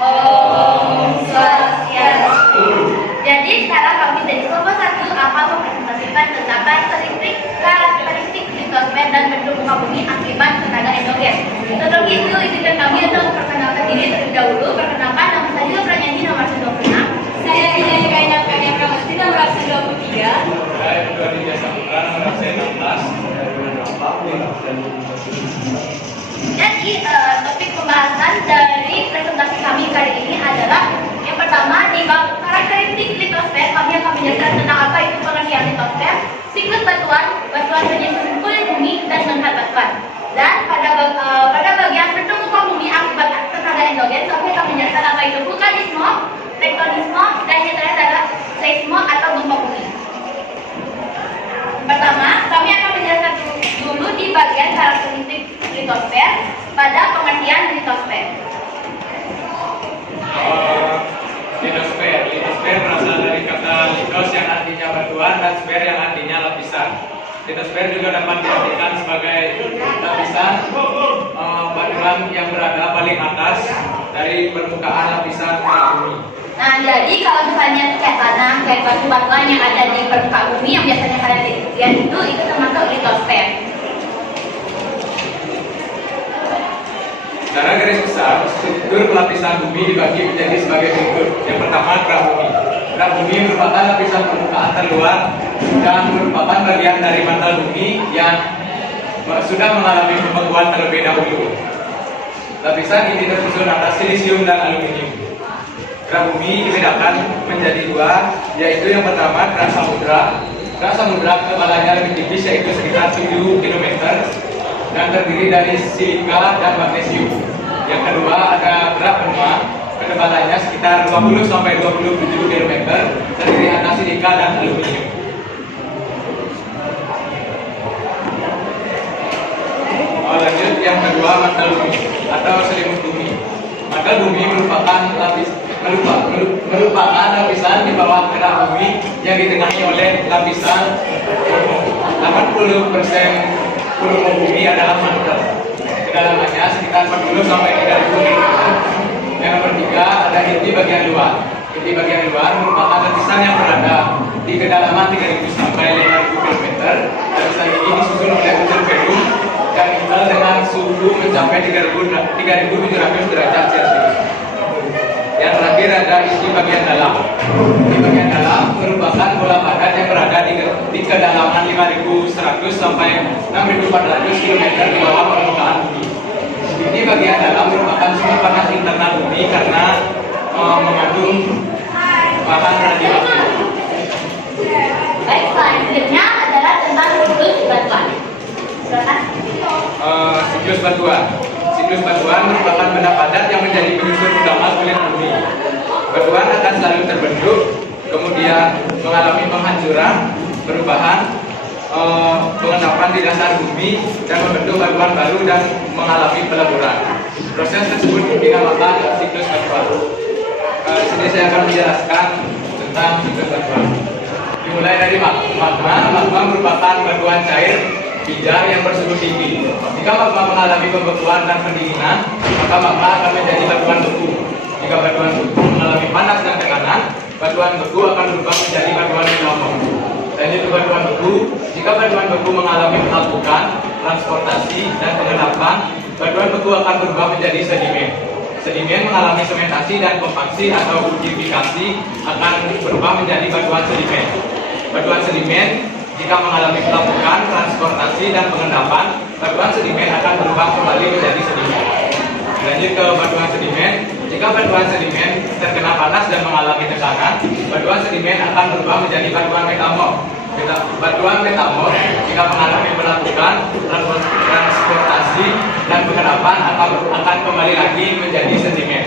Om Swastiastu. Jadi sekarang kami dari kelompok 1 akan mempresentasikan tentang karakteristik litosfer dan bentuk muka bumi akibat tenaga endogen. Sebelum itu, izinkan kami untuk memperkenalkan diri terlebih dahulu. Perkenalkan, nama saya Pranyanyi nomor 26. Saya Hidayah Kayaknya Pramesti nomor 23. Saya Pradija Saputra nomor 16. Jadi topik pembahasan dari presentasi kami kali ini adalah yang pertama di bab karakteristik litosfer. Kami akan menjelaskan tentang apa itu pengertian litosfer, siklus batuan penyusun kulit bumi dan melihat batuan. Dan pada bagian bentuk muka bumi akibat tenaga endogen, kami akan menjelaskan apa itu vulkanisme, tektonisme, dan yang terakhir adalah seisme atau gempa bumi. Pertama, kami akan menjelaskan dulu di bagian karakteristik litosfer pada pengertian litosfer. Litosfer berasal dari kata litos yang artinya batuan dan sfer yang artinya lapisan. Litosfer juga dapat diartikan sebagai lapisan batuan yang berada paling atas dari permukaan lapisan bumi. Nah, jadi kalau misalnya kayak tanah, kayak batu-batuan yang ada di permukaan bumi yang biasanya kalian lihat itu termasuk litosfer. Secara garis besar, struktur lapisan bumi dibagi menjadi sebagai berikut. Yang pertama, kerak bumi. Kerak bumi merupakan lapisan permukaan terluar dan merupakan bagian dari mantel bumi yang sudah mengalami pembekuan terlebih dahulu. Lapisan ini tersusun atas silisium dan aluminium. Kerak bumi dibedakan menjadi dua, yaitu yang pertama kerak samudra. Kerak samudra ketebalannya lebih tipis, yaitu sekitar 7 km dan terdiri dari silika dan magnesium. Yang kedua ada kerak benua, ketebalannya sekitar 20 sampai 27 km, terdiri atas silika dan aluminium. Lanjut yang kedua, mantel bumi atau selimut bumi. Mantel bumi merupakan lapisan di bawah kerak bumi yang ditengahi oleh lapisan 80% volume bumi adalah mantel. Kedalamannya sekitar 40 sampai 30 km. Yang ketiga ada inti bagian luar. Inti bagian luar merupakan lapisan yang berada di kedalaman 3000 sampai 5000 km. Lapisan ini disusun oleh unsur pedum dan nikel dengan suhu mencapai 3700 derajat Celcius. Yang terakhir ada inti bagian dalam. Inti bagian dalam merupakan bola padat yang berada di kedalaman 5100 sampai 6400 km di bawah permukaan bumi. Inti bagian dalam merupakan sumber panas internal bumi karena mengandung bahan radioaktif. Baik, selanjutnya adalah tentang siklus batuan. Siklus batuan. Siklus batuan merupakan benda padat yang menjadi penyusun utama kulit bumi. Batuan akan selalu terbentuk, kemudian mengalami penghancuran, perubahan, pengendapan di dasar bumi, dan membentuk batuan baru dan mengalami peleburan. Proses tersebut dinamakan siklus batuan. Sini saya akan menjelaskan tentang siklus batuan. Dimulai dari magma. Magma merupakan batuan cair pijar yang bersuhu tinggi. Jika magma mengalami pembekuan dan pendinginan, maka magma akan menjadi batuan beku. Jika batuan beku mengalami panas dan tekanan, batuan beku akan berubah menjadi batuan metamorf. Lanjut ke batuan beku. Jika batuan beku mengalami pelapukan, transportasi, dan pengendapan, batuan beku akan berubah menjadi sedimen. Sedimen mengalami sementasi dan kompaksi atau utrifikasi akan berubah menjadi batuan sedimen. Batuan sedimen jika mengalami pelapukan, transportasi, dan pengendapan, batuan sedimen akan berubah kembali menjadi sedimen. Lanjut ke batuan sedimen. Jika batuan sedimen terkena panas dan mengalami tekanan, batuan sedimen akan berubah menjadi batuan metamorf. Batuan metamorf jika mengalami pelapukan, transportasi, dan pengendapan akan kembali lagi menjadi sedimen.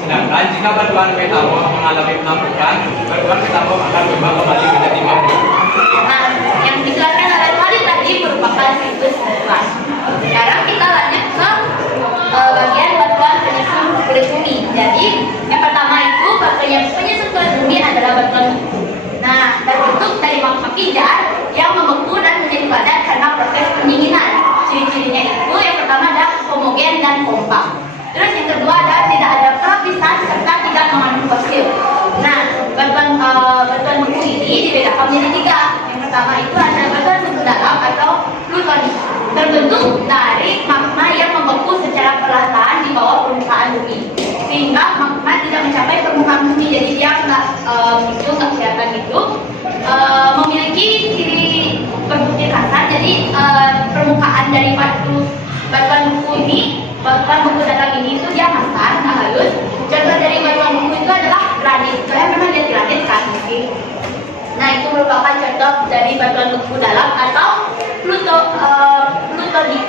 Sedangkan jika batuan metamorf mengalami pelapukan, batuan metamorf akan berubah kembali menjadi magma. Nah, yang dijelaskan oleh Khalid tadi merupakan siklus batuan. Sekarang kita lanjut ke bagian batuan penyusun kulit bumi. Jadi, yang pertama itu penyusun kulit bumi adalah batuan beku. Nah, terbentuk dari magma pijar yang membeku dan menjadi padat karena proses pendinginan. Ciri-cirinya itu yang pertama ada homogen dan kompak. Terus yang kedua adalah tidak ada lapisan serta tidak mengandung fosil. Nah, batuan beku ini dibedakan menjadi tiga. Yang pertama itu ada batuan beku dalam atau plutonik, terbentuk dari magma yang membeku secara perlahan di bawah permukaan bumi, sehingga magma tidak mencapai permukaan bumi. Jadi dia nggak kelihatan gitu. Memiliki ciri berbutir kasar. Jadi permukaan dari batuan beku ini, batuan beku dalam ini itu dia kasar, nggak halus. Contoh dari batuan beku itu adalah granit. Kalian pernah lihat granit kan mungkin? Nah, itu merupakan contoh dari batuan beku dalam atau plutonik.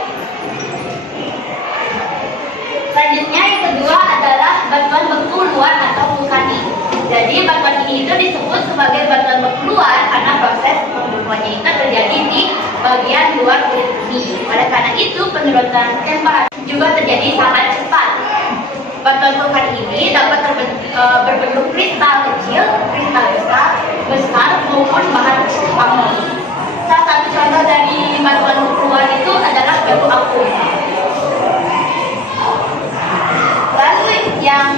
Selanjutnya yang kedua adalah batuan beku luar atau vulkanik. Jadi batuan ini itu disebut sebagai batuan beku luar karena proses pembunuhannya itu terjadi di bagian luar kulit bumi. Oleh karena itu penurunan temperatur juga terjadi sangat cepat. Batuan vulkanik ini dapat berbentuk kristal kecil, kristal besar maupun bahan amorf. Salah satu contoh dari batuan beku luar itu adalah batu apung. Lalu yang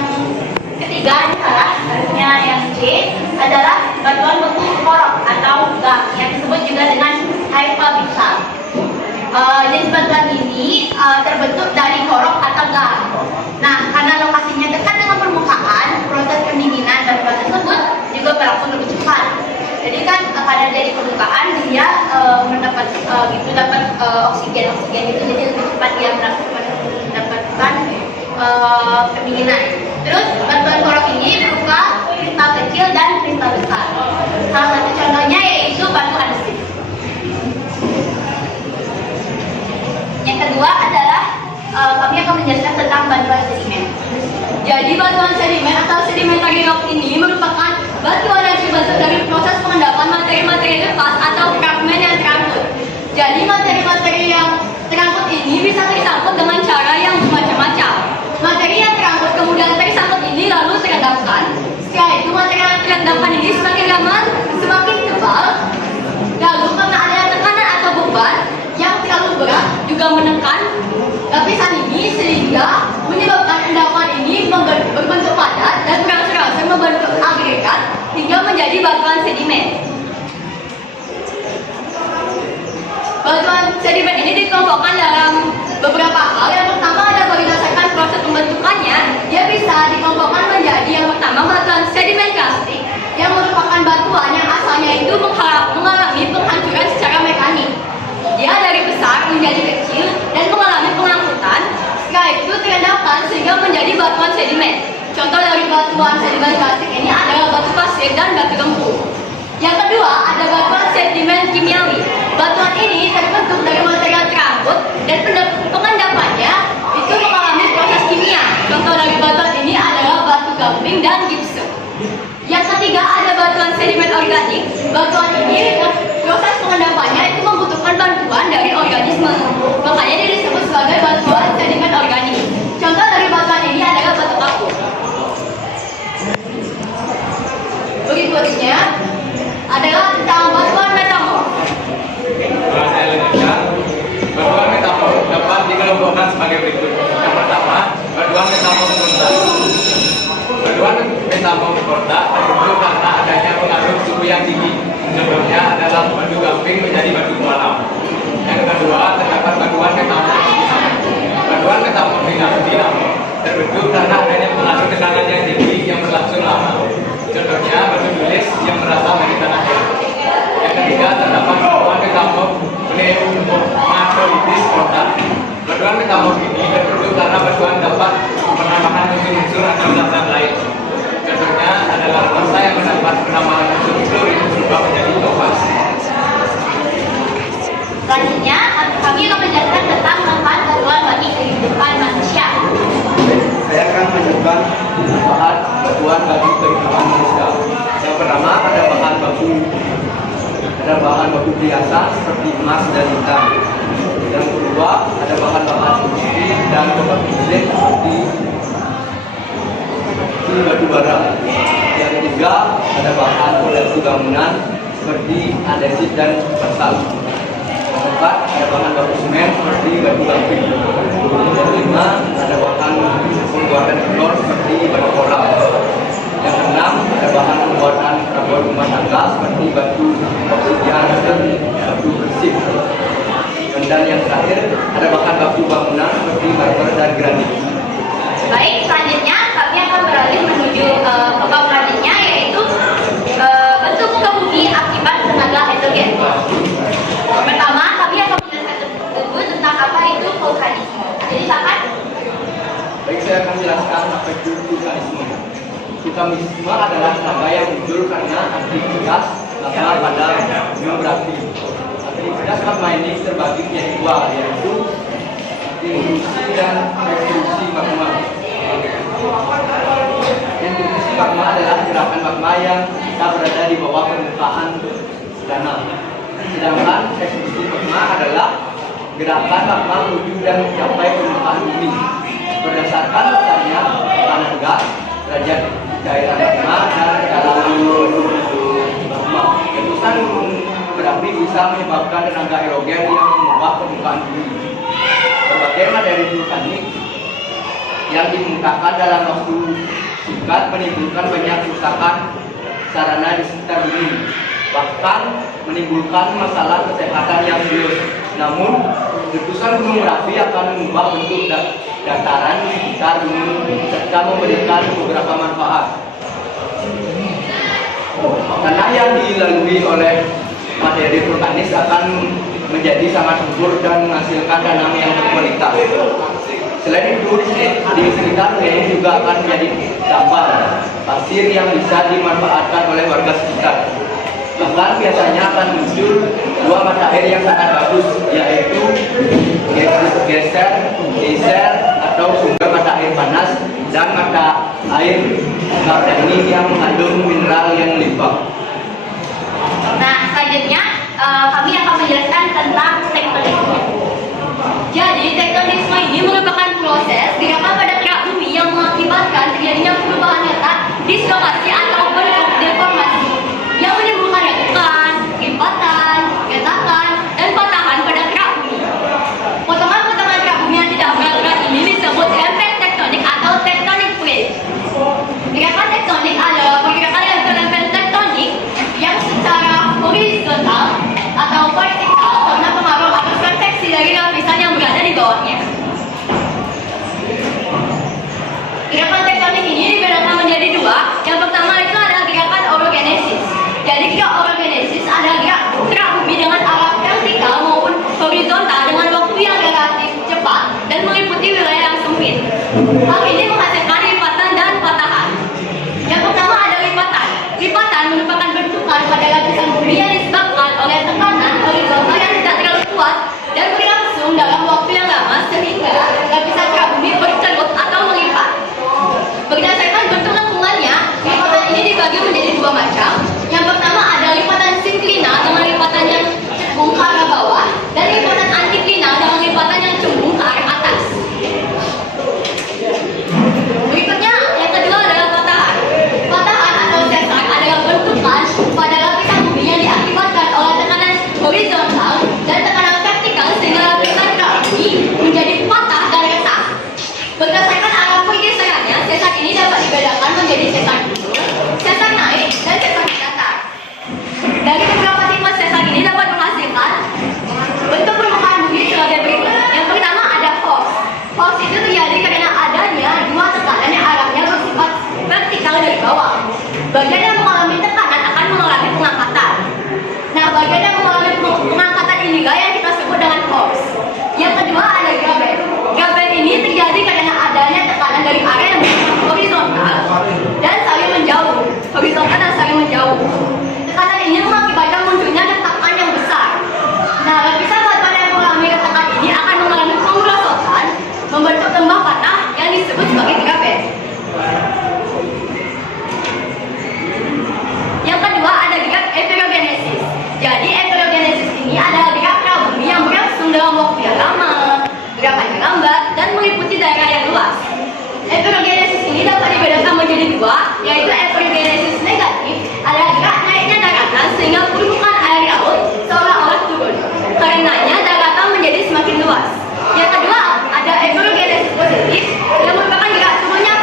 ketiga harusnya yang C adalah batuan beku korok atau gas yang disebut juga dengan hypabisal. Jenis batuan ini terbentuk dari korok atau gas. Nah, karena lokasinya dekat dengan permukaan, proses pendinginan batuan tersebut juga berlangsung lebih cepat. Jadi kan karena dari permukaan dia dapat oksigen gitu, jadi lebih cepat dia mendapatkan pendinginan. Terus batuan korok ini berupa kristal kecil dan kristal besar. Salah satu contohnya yaitu batu andesit. Yang kedua adalah kami akan menjelaskan tentang batuan sedimen. Jadi batuan sedimen atau sedimentary rock ini merupakan batuan yang terbentuk dari proses pengendapan materi-materi lepas atau fragmen yang terangkut. Jadi materi-materi yang terangkut ini bisa tersangkut dengan cara yang bermacam-macam. Materi yang terangkut kemudian tersangkut ini lalu terendapkan. Setelah itu materi yang terendapkan ini semakin lama semakin tebal. Lalu karena ada tekanan atau beban yang terlalu berat juga menekan lapisan ini sehingga menyebabkan endapan ini berbentuk padat dan berangsur-angsur membentuk agregat hingga menjadi batuan sedimen. Batuan sedimen ini dikelompokkan dalam beberapa hal. Yang pertama ada berdasarkan proses pembentukannya, dia bisa dikelompokkan menjadi yang pertama batuan sedimen plastik yang merupakan batuan yang asalnya itu mengalami penghancuran secara mekanik. Dia dari besar menjadi kecil dan mengalami pengangkutan. Setelah itu terendapkan sehingga menjadi batuan sedimen. Contoh dari batuan sedimen plastik ini adalah batu pasir dan batu gempur. Yang kedua ada batuan sedimen kimiawi. Batuan ini terbentuk dari material terangkut dan pengendapannya itu mengalami proses kimia. Contoh dari batuan ini adalah batu gamping dan gipsum. Yang ketiga ada batuan sedimen organik. Batuan ini proses pengendapannya itu membutuhkan bantuan dari organisme. Makanya dia disebut sebagai batuan sedimen organik. Contoh dari batuan ini adalah batu kapur. Berikutnya adalah tentang batuan metamorf. Saya lanjutkan. Batuan metamorf dapat dikelompokkan sebagai berikut. Yang pertama, batuan metamorf kontak. Batuan metamorf kontak terbentuk karena adanya pengaruh suhu yang tinggi. Contohnya adalah batu gamping menjadi batu kualam. Yang kedua, terdapat batuan metamorf dinamo. Batuan metamorf dinamo terbentuk karena adanya pengaruh tekanan yang tinggi yang berlangsung lama. Contohnya batu tulis yang berasal dari tanah liat. Yang ketiga, terdapat batuan metamorf pneumatolysis kontak. Batuan metamorf ini terbentuk karena batuan dapat penambahan unsur-unsur atau zat lain. Contohnya adalah massa yang mendapat penambahan unsur klorin berubah menjadi topaz. Selanjutnya kami akan menjelaskan tentang manfaat batuan bagi kehidupan manusia. Saya akan menjelaskan manfaat batuan bagi kehidupan manusia. Yang pertama ada bahan baku biasa seperti emas dan lintang. Yang kedua ada bahan-bahan industri dan obat listrik seperti batu bara. Yang ketiga ada bahan koleksi bangunan seperti andesit dan basalt. Yang keempat ada bahan baku semen seperti batu gamping. Yang kelima ada bahan pembuatan klor seperti batu koral. saya akan jelaskan apa itu vulkanisme. Vulkanisme adalah tangga yang muncul karena aktivitas magma pada gunung berapi. Aktivitas magma ini terbagi menjadi dua, yaitu intrusi dan ekstrusi magma. Intrusi magma adalah gerakan magma yang tak berada di bawah permukaan tanah. Sedangkan ekstrusi magma adalah gerakan magma menuju dan mencapai permukaan bumi. Berdasarkan besarnya tekanan gas, derajat cairan magma dan kedalaman magma, letusan gunung berapi bisa menyebabkan tenaga erogen yang mengubah permukaan bumi. Berbagai materi vulkanik yang dimuntahkan dalam waktu singkat menimbulkan banyak kerusakan sarana di sekitar bumi, bahkan menimbulkan masalah kesehatan yang serius. Namun, letusan gunung berapi akan mengubah bentuk dataran di sekitar gunung serta memberikan beberapa manfaat. Tanah yang dilalui oleh materi vulkanis akan menjadi sangat subur dan menghasilkan tanam yang berkualitas. Selain itu, di sekitar gunung juga akan menjadi tambang pasir yang bisa dimanfaatkan oleh warga sekitar. Bahkan biasanya akan muncul dua mata air yang sangat bagus, yaitu geyser atau sumber mata air panas dan mata air teknik yang mengandung mineral yang melimpah. Nah, selanjutnya kami akan menjelaskan tentang tektonisme. Jadi, tektonisme ini merupakan proses gerakan pada kerak bumi yang mengakibatkan terjadinya perubahan letak, dislokasi atau bentuk deformasi yang menimbulkan letusan, limpatan, retakan, dan patahan pada kerak bumi. Potongan-potongan kerak bumi yang tidak berat ini disebut lempeng tektonik atau tectonic plate. Gerakan tektonik adalah pergerakan lempeng-lempeng tektonik yang secara horizontal atau vertikal karena pengaruh arus konveksi dari lapisan yang berada di bawahnya. Gerakan tektonik ini dibedakan menjadi dua. Yang pertama itu adalah gerakan orogenesis. Jadi gerak orogenesis adalah gerak bumi dengan arah vertikal maupun horizontal dengan waktu yang relatif cepat dan meliputi wilayah yang sempit. Hal ini menghasilkan lipatan dan patahan. Yang pertama ada lipatan. Lipatan merupakan bentukan pada lapisan bumi yang disebabkan oleh tekanan horizontal yang tidak terlalu kuat dan berlangsung dalam waktu yang lama sehingga lapisan kerak bumi bercelut atau melipat. Berdasarkan bentuk lengkungannya, lipatan ini dibagi menjadi dua macam. Yang pertama ada lipatan sinklinal dengan lipatan yang cembung ke arah bawah dan lipatan antiklinal dengan lipatan yang cembung ke arah atas. Berikutnya, yang kedua adalah patahan. Patahan atau sesar adalah bentukan pada lapisan bumi yang diakibatkan oleh tekanan horizontal dan tekanan vertikal sehingga lapisan kerak bumi menjadi patah dan retak. Berdasarkan arah pergeserannya, sesar ini dapat dibedakan menjadi sesar turun, sesar naik, dan sesar datar. Dari beberapa tipe sesar ini dapat menghasilkan bentuk permukaan bumi sebagai berikut. Yang pertama ada force. Force itu terjadi karena adanya dua tekanan yang arahnya bersifat vertikal dari bawah. Bagian yang mengalami tekanan akan mengalami pengangkatan. Nah, bagian yang mengalami pengangkatan inilah yang kita sebut dengan force. Yang kedua ada graben. Graben ini terjadi karena adanya tekanan dari area yang horizontal dan saling menjauh. Horizontal dan saling menjauh. Tekanan ini mengakibatkan munculnya retakan yang besar. Nah, lapisan batuan yang mengalami retakan ini akan mengalami pengerosotan, membentuk lembah patah yang disebut sebagai graben. Yang kedua ada gerak heterogenesis. Jadi heterogenesis ini adalah gerak kerak bumi yang berlangsung dalam waktu yang lama, gerakan yang lambat, dan meliputi daerah yang luas. Heterogenesis ini dapat dibedakan menjadi dua, yaitu heterogenesis negatif adalah gerak naiknya daratan sehingga permukaan air laut seolah-olah turun. Karenanya daratan menjadi semakin luas. Yang kedua ada heterogenesis positif yang merupakan gerak turunnya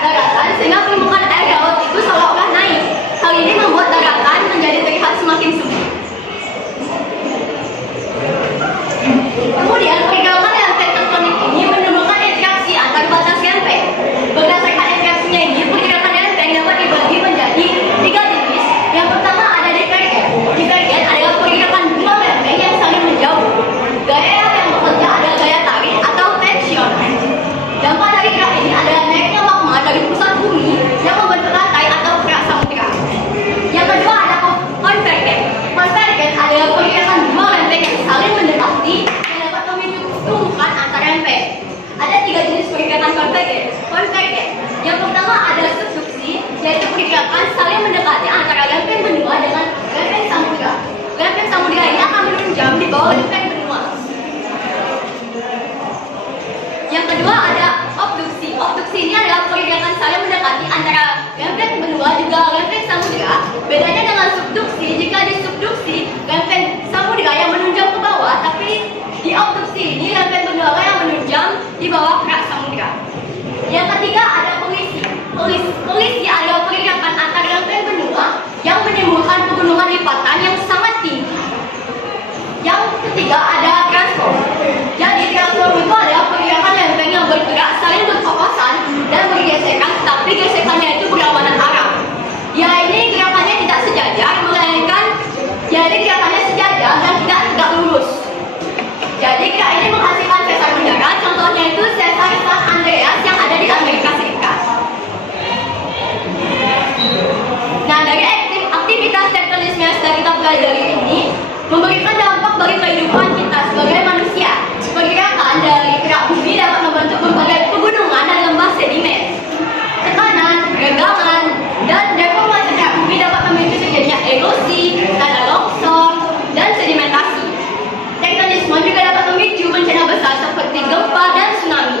daratan sehingga permukaan air laut itu seolah-olah naik. Hal ini membuat daratan menjadi terlihat semakin sempit. Kemudian pergerakan lempeng tektonik ini menimbulkan interaksi antar batas lempeng. Berdasarkan interaksinya ini, pergerakan lempeng dapat Lempeng benua juga lempeng samudera. Bedanya dengan subduksi, jika di subduksi lempeng samudera yang menunjang ke bawah, tapi di abduksi ini lempeng benua yang menunjang di bawah kerak samudera. Yang ketiga ada kolisi. Kolisi adalah pergerakan antara lempeng benua yang menimbulkan pegunungan lipatan yang sangat tinggi. Yang ketiga ada transform. Jadi transform itu adalah pergerakan lempeng yang bergerak saling berpapasan dan bergesekan, tapi gesekannya itu berlawanan arah. Ya, ini gerakannya tidak sejajar, melainkan jadi gerakannya sejajar dan tidak tegak lurus. Jadi gerak ini menghasilkan sesar mendarat, contohnya itu sesar San Andreas yang ada di Amerika Serikat. Nah, dari aktivitas tektonisme yang sudah kita pelajari ini memberikan dampak bagi kehidupan kita sebagai manusia. Pergerakan dari kerak bumi dapat membentuk berbagai pegunungan dan lembah sedimen. Tekanan, regaman, dan deformasi kerak bumi dapat memicu terjadinya erosi, tanah longsor, dan sedimentasi. Tektonisme juga dapat memicu bencana besar seperti gempa dan tsunami.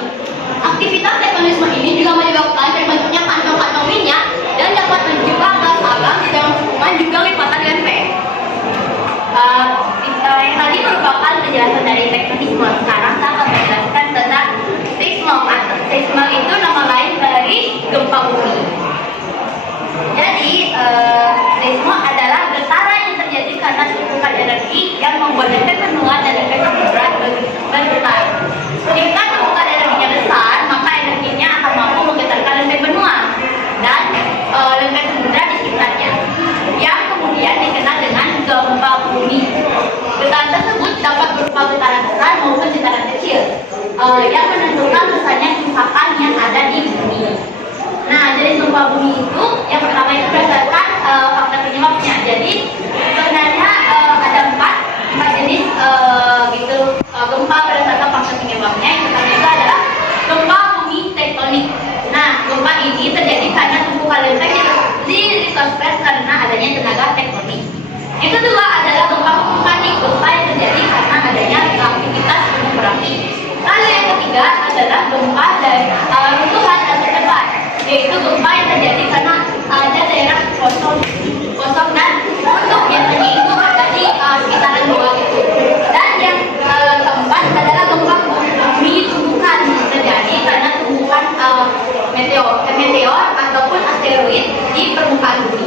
Aktivitas tektonisme ini juga menyebabkan terbentuknya kantong-kantong minyak dan dapat menciptakan gas alam di dalam cekungan juga lipatan lempeng. Yang tadi merupakan penjelasan dari tektonisme. Sekarang saya akan menjelaskan tentang seismo itu nama lain dari gempa bumi. Jadi seismo adalah getaran yang terjadi karena tumpukan energi yang membuat lempeng benua dan lempeng samudera bergetar. Jika tumpukan energinya besar, maka energinya akan mampu menggetarkan lempeng benua dan lempeng samudera di sekitarnya, yang kemudian dikenal dengan gempa bumi. Getaran tersebut dapat berupa getaran besar maupun getaran kecil yang menentukan besarnya kerusakan yang ada di bumi. Nah, jenis gempa bumi itu yang pertama itu berdasarkan faktor penyebabnya. Jadi sebenarnya ada empat jenis gempa berdasarkan faktor penyebabnya. Yang pertama itu adalah gempa bumi tektonik. Nah, gempa ini terjadi karena tumpukan lempeng di litosfer karena adanya tenaga tektonik. Yang kedua adalah gempa vulkanik, gempa yang terjadi karena adanya aktivitas gunung berapi. Lalu yang ketiga adalah gempa dari runtuhan atau tebar, yaitu gempa yang terjadi karena ada daerah kosong dan untuk biasanya itu ada di sekitaran bawah itu. Dan yang keempat adalah gempa bumi tumbukan, terjadi karena tumbukan meteor ataupun asteroid di permukaan bumi.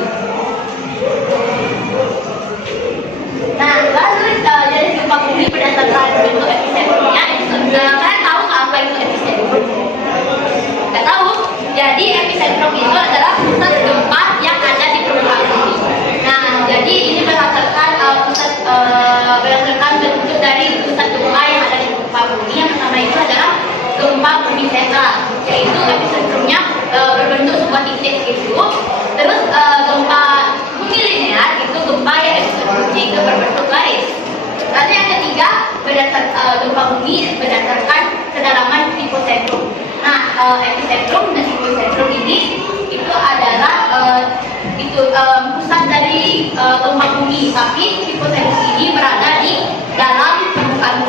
Nah, lalu jenis gempa bumi berdasarkan bentuk epicentrumnya. Kalian tahu nggak apa itu epicentrum? Nggak tahu. Jadi epicentrum itu adalah pusat gempa yang ada di permukaan bumi. Nah, jadi ini berdasarkan bentuk dari pusat gempa yang ada di permukaan bumi. Yang pertama itu adalah gempa bumi sentral, yaitu epicentrumnya berbentuk sebuah titik gitu. Terus gempa bumi linear itu gempa yang epicentrumnya itu berbentuk garis. Lalu yang ketiga gempa bumi berdasarkan kedalaman hipocentrum. Nah, epicentrum dan hipocentrum ini itu adalah pusat dari gempa bumi, tapi hipocentrum ini berada di dalam permukaan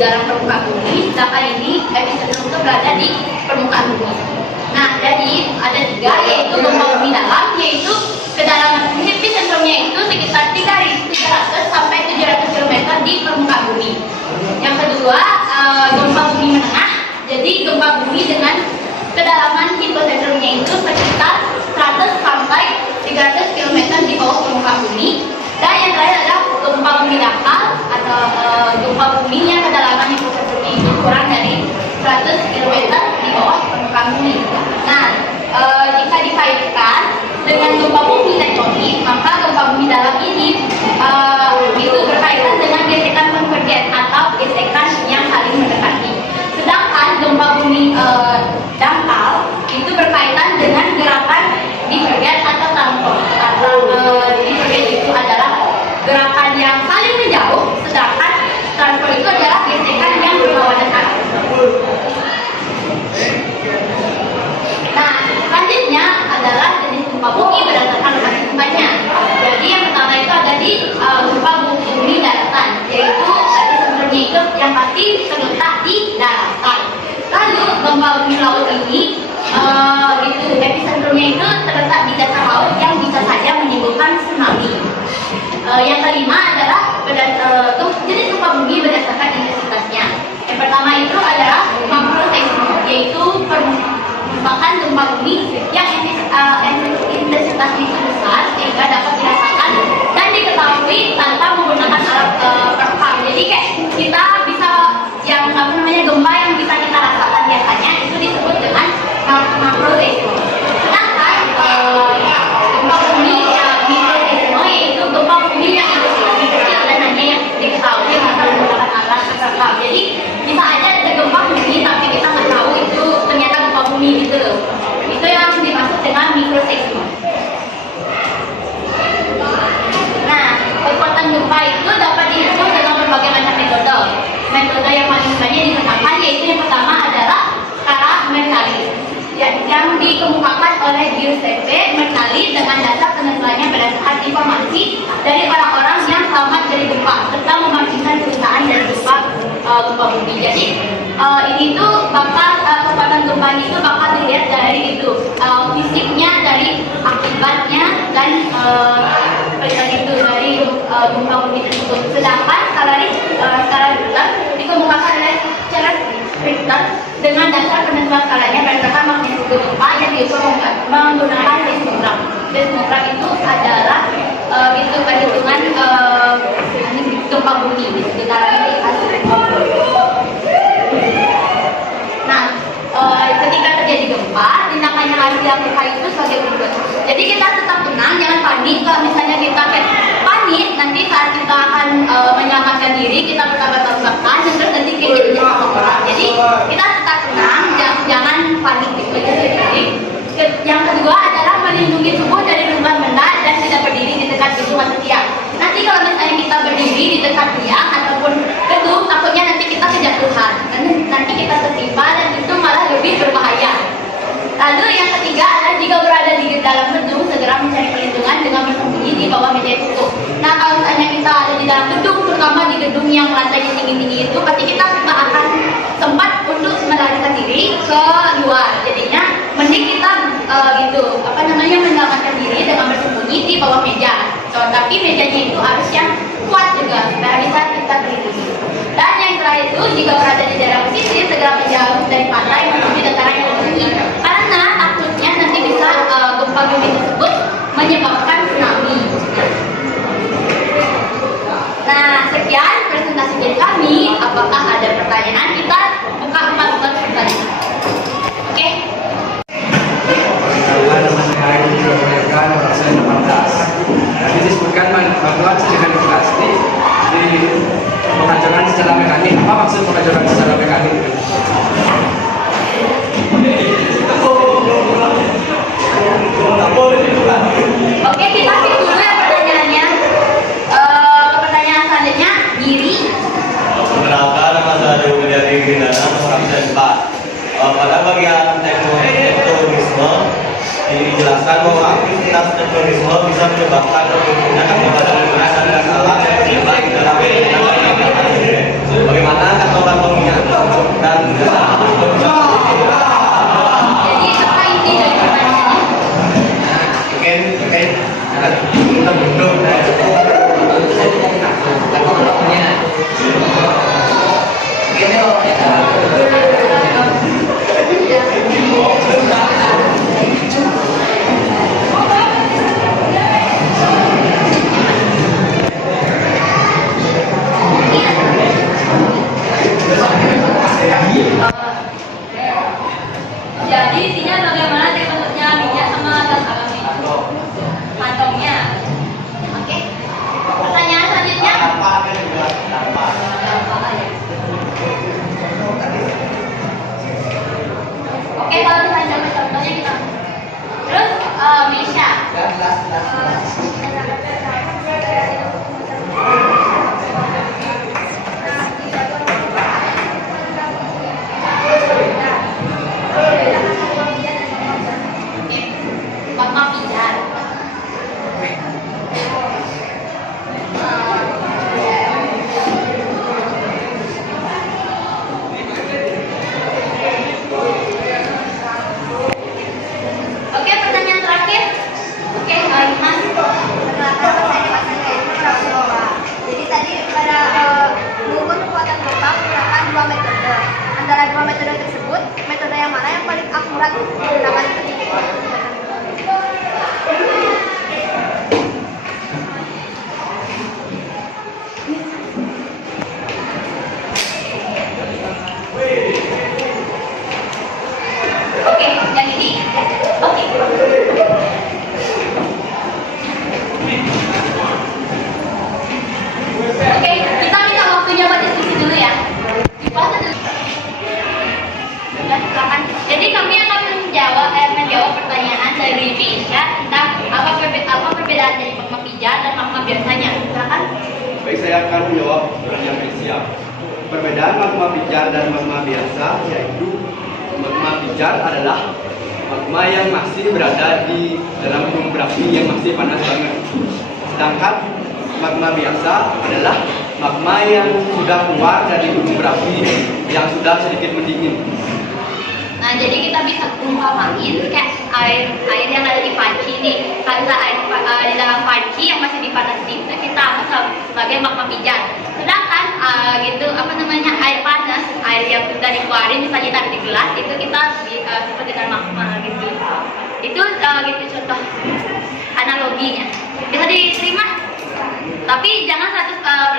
dalam permukaan bumi, sedangkan ini epicentrum itu berada di permukaan bumi. Nah, jadi ada tiga, yaitu gempa bumi dalam, yaitu kedalaman epicentrumnya itu sekitar 300 sampai 700 km di permukaan bumi. Yang kedua, gempa bumi menengah. Jadi gempa bumi dengan kedalaman hipocentrumnya itu sekitar 100 sampai 300 km di bawah permukaan bumi. Dan yang terakhir adalah gempa bumi dangkal atau gempa bumi yang kedalaman hipocentrumnya itu kurang dari 100 km di bawah permukaan bumi. Nah, jika dikaitkan dengan gempa bumi tektonik, maka gempa bumi dalam ini itu berkaitan dengan gesekan konvergen atau gesekan yang saling mendekati. Sedangkan gempa bumi Yang kelima adalah jenis gempa bumi berdasarkan intensitasnya. Yang pertama itu adalah makroseismik, yaitu merupakan gempa bumi yang intensitasnya itu besar sehingga dapat dirasakan dan diketahui tanpa menggunakan alat perekam. Jadi kayak kita bisa yang gempa yang bisa kita rasakan biasanya itu disebut dengan makroseismik. Sedangkan gempa bumi yang mikroseismik yaitu gempa bumi yang lebih kecil dan hanya yang diketahui tanpa menggunakan alat perekam. Jadi bisa aja ada gempa bumi tapi kita nggak tahu itu ternyata gempa bumi gitu loh. Itu yang dimaksud dengan mikroseismik. Nah, kekuatan gempa itu dapat diukur dengan berbagai macam metode. Metode yang paling banyak digunakan yaitu yang pertama adalah skala Mercalli yang dikemukakan oleh Giuseppe Mercalli dengan dasar penentuannya berdasarkan informasi dari orang-orang yang selamat dari gempa serta membandingkan kerusakan dari gempa bumi. Jadi ini tuh bakal kekuatan gempa itu bakal dilihat dari itu fisiknya, dari akibatnya dan dari gempa bumi tersebut. Sedangkan skala Richter dikemukakan oleh Charles Richter dengan dasar penentuan skalanya berdasarkan magnitudo gempa yang diukur menggunakan seismogram. Seismogram itu adalah itu perhitungan gempa bumi di sekitaran Nah, ketika terjadi gempa, tindakan yang harus dilakukan itu sebagai berikut. Jadi kita tetap tenang, jangan panik. Kalau misalnya kita panik, nanti saat kita akan menyelamatkan diri, kita bertabat-tabakan, terus nanti kita jadi orang. Jadi kita tetap tenang, jangan panik gitu. Jadi yang kedua adalah melindungi tubuh dari lubang benda dan tidak berdiri di dekat gedung atau tiang. Nanti kalau misalnya kita berdiri di dekat tiang ataupun gedung, takutnya nanti kita kejatuhan. Nanti kita tertimpa dan itu malah lebih berbahaya. Lalu yang ketiga adalah jika berada di dalam gedung, segera mencari perlindungan dengan bersembunyi di bawah meja tutup. Nah, kalau misalnya kita ada di dalam gedung, terutama di gedung yang lantainya tinggi-tinggi itu, pasti kita akan sempat untuk melarikan diri ke luar. Jadinya mending kita menyelamatkan diri dengan bersembunyi di bawah meja. Tapi mejanya itu harus yang kuat juga, supaya bisa kita terlindungi. Dan yang terakhir itu, jika berada di daerah pesisir, segera menjauh dari pantai menuju dataran yang tinggi. Karena takutnya nanti bisa gempa bumi tersebut menyebabkan tsunami. Nah, sekian presentasi dari kami. Apakah ada pertanyaan? Kita buka 14 pertanyaan. Oke. Tadi disebutkan bantuan sedemikian plastik di penghancurkan secara mekanik. Apa maksud penghancurkan secara mekanik? Oke, kita skip dulu ya pertanyaannya. Pertanyaan selanjutnya, diri. Perkenalkan, nama saya Dewi Mulyadi Windana, nomor absen 4. Pada bagian tektonisme dijelaskan bahwa aktivitas tektonisme bisa menyebabkan terbentuknya kepada kekerasan dan alam yang terlibat di dalam bagaimana kantong-kantongnya dan Jadi apa inti dari pertanyaan? mungkin kita bentuk Jadi intinya bagaimana terbentuknya minyak sama gas alam itu? Kantongnya. Oke. Pertanyaan selanjutnya. Oke, kalau misalnya dapat contohnya kita. Terus Mesya. Bakal pindah. Oke, pertanyaan terakhir. Oke, Mas. akurat menggunakan Oke, yang ini. Oke. Oke, kita minta waktunya buat diskusi dulu ya. Dipause dulu. Ya, silakan. Jadi kami akan menjawab pertanyaan dari Misha tentang apa perbedaan dari magma pijar dan magma biasanya. Silakan. Baik, saya akan menjawab pertanyaan Malaysia. Perbedaan magma pijar dan magma biasa yaitu magma pijar adalah magma yang masih berada di dalam gunung berapi yang masih panas banget. Sedangkan magma biasa adalah magma yang sudah keluar dari gunung berapi yang sudah sedikit mendingin. Nah, jadi kita bisa umpamain kayak air yang ada di panci nih. Kalau air di dalam panci yang masih dipanasin itu kita anggap sebagai magma pijar. Sedangkan air panas, air yang sudah dikeluarin misalnya taruh di gelas itu kita sebut dengan magma gitu. Itu gitu contoh analoginya. Bisa diterima? Tapi jangan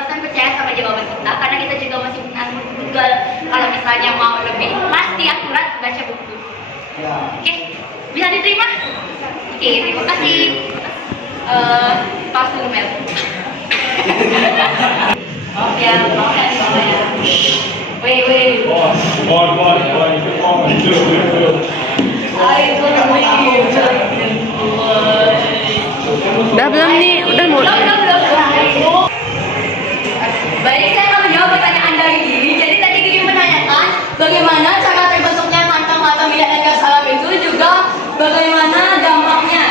100% percaya sama jawaban kita karena kita juga masih menanggung Google kalau misalnya mau lebih pasti akurat baca buku. Oke, bisa diterima? Oke, terima kasih Pak Sumel. Ya, mau ya. Wait. Udah belum nih? Udah mulai. Baik, saya akan menjawab pertanyaan dari Giri. Jadi tadi Giri menanyakan bagaimana cara terbentuknya kantong minyak dan gas alam itu, juga bagaimana dampaknya.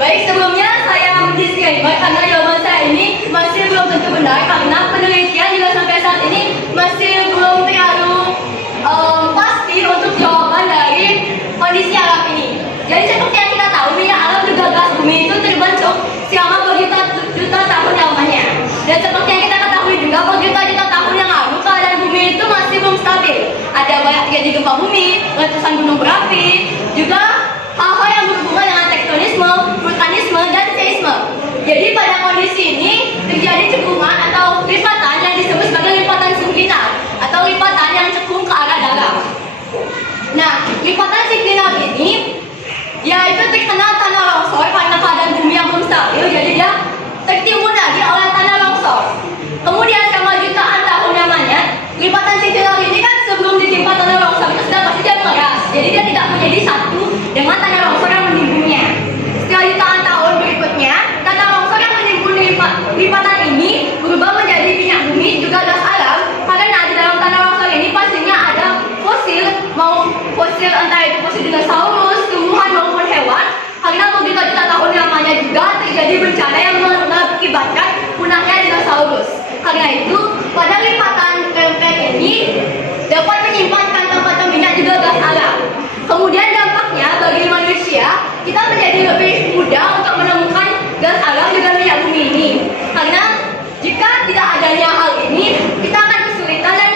Baik, sebelumnya saya disclaimer karena jawaban saya ini masih belum tentu benar karena penelitian juga sampai saat ini masih belum terlalu pasti untuk jawaban dari kondisi alam ini. Jadi seperti yang kita tahu, minyak alam juga gas bumi itu terbentuk selama berjuta tahun lamanya. Dan seperti yang kita ketahui juga, berjuta-juta tahun yang lalu keadaan bumi itu masih belum stabil. Ada banyak terjadi gempa bumi, letusan gunung berapi, juga hal-hal yang berhubungan dengan tektonisme, vulkanisme, dan seisme. Jadi pada kondisi ini terjadi cekungan atau lipatan yang disebut sebagai lipatan sinklinal atau lipatan yang cekung ke arah dalam. Nah, lipatan sinklinal ini yaitu terkena tanah longsor karena keadaan bumi yang belum stabil, jadi dia tertimbun lagi oleh tanah longsor. Kemudian selama jutaan tahun lamanya, lipatan sinklinal ini kan sebelum ditimpa tanah longsor itu sudah pasti dia mengeras, jadi dia tidak menjadi satu dengan tanah longsor yang menimbunnya. Setelah jutaan tahun berikutnya, tanah longsor yang menimbun lipatan ini berubah menjadi minyak bumi juga gas alam, karena di dalam tanah longsor ini pastinya ada fosil, mau fosil entah itu fosil dinosaurus, tumbuhan maupun hewan. Karena berjuta-juta tahun lamanya juga terjadi bencana yang mengakibatkan punahnya dinosaurus. Karena itu, pada lipatan lempeng ini dapat menyimpan kantong-kantong minyak juga gas alam. Kemudian dampaknya bagi manusia, kita menjadi lebih mudah untuk menemukan gas alam juga minyak bumi ini. Karena jika tidak adanya hal ini, kita akan kesulitan dan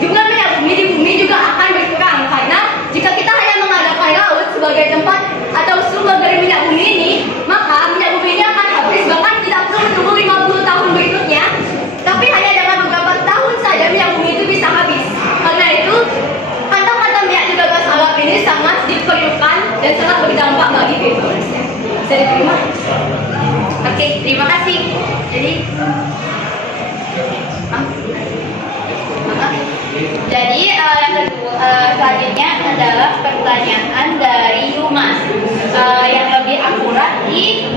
jumlah minyak bumi di bumi juga akan berkurang. Karena jika kita hanya mengandalkan laut sebagai tempat atau sumber dari minyak bumi ini, maka minyak bumi ini akan habis, bahkan tidak perlu menunggu 50 tahun berikutnya, tapi hanya dengan beberapa tahun saja minyak bumi itu bisa habis. Karena itu, kantong-kantong minyak juga gas alam ini sangat diperlukan dan sangat berdampak bagi kehidupan manusia. Bisa diterima? Oke, terima kasih. Jadi yang kedua, selanjutnya adalah pertanyaan dari Yumas yang lebih akurat di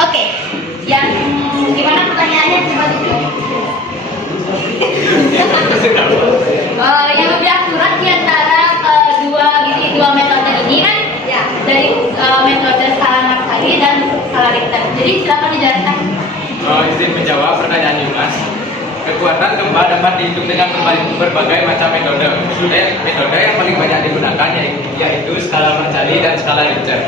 oke. Yang gimana pertanyaannya? Coba dulu. Yang lebih akurat di antara dua metode ini kan ya, dari metode skala Mercalli dan skala Richter. Jadi silakan dijelaskan. Izin menjawab pertanyaan Yumas. Kekuatan gempa dapat dihitung dengan berbagai macam metode. Metode yang paling banyak digunakan yaitu skala Mercalli dan skala Richter.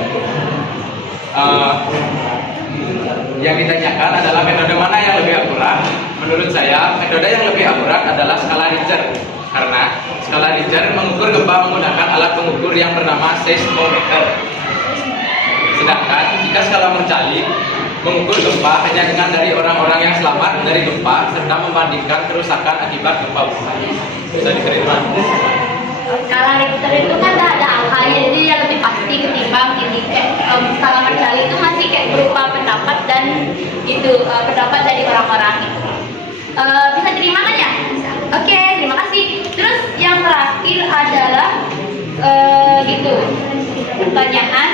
Yang ditanyakan adalah metode mana yang lebih akurat, Menurut saya, metode yang lebih akurat adalah skala Richter. Karena skala Richter mengukur gempa menggunakan alat pengukur yang bernama seismometer. Sedangkan jika skala Mercalli mengukur gempa hanya dengan dari orang-orang yang selamat dari gempa serta membandingkan kerusakan akibat gempa bumi. Bisa diterima? Skala Richter itu kan ada angkanya, jadi yang lebih pasti ketimbang ini. Skala Mercalli itu masih kayak berupa pendapat dan itu pendapat dari orang-orang itu. Bisa terima kan ya? Oke, terima kasih. Terus yang terakhir adalah gitu pertanyaan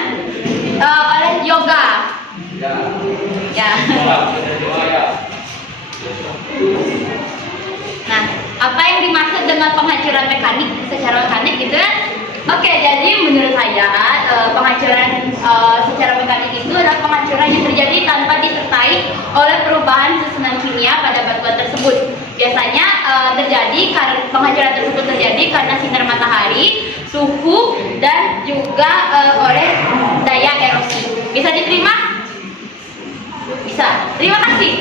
oleh Yoga. Ya. Nah, apa yang dimaksud dengan penghancuran mekanik secara mekanik gitu kan? Oke, jadi menurut saya penghancuran secara mekanik itu adalah penghancuran yang terjadi tanpa disertai oleh perubahan susunan kimia pada batuan tersebut. Biasanya terjadi karena penghancuran tersebut terjadi karena sinar matahari, suhu, dan juga oleh daya erosi. Bisa diterima? Bisa. Terima kasih.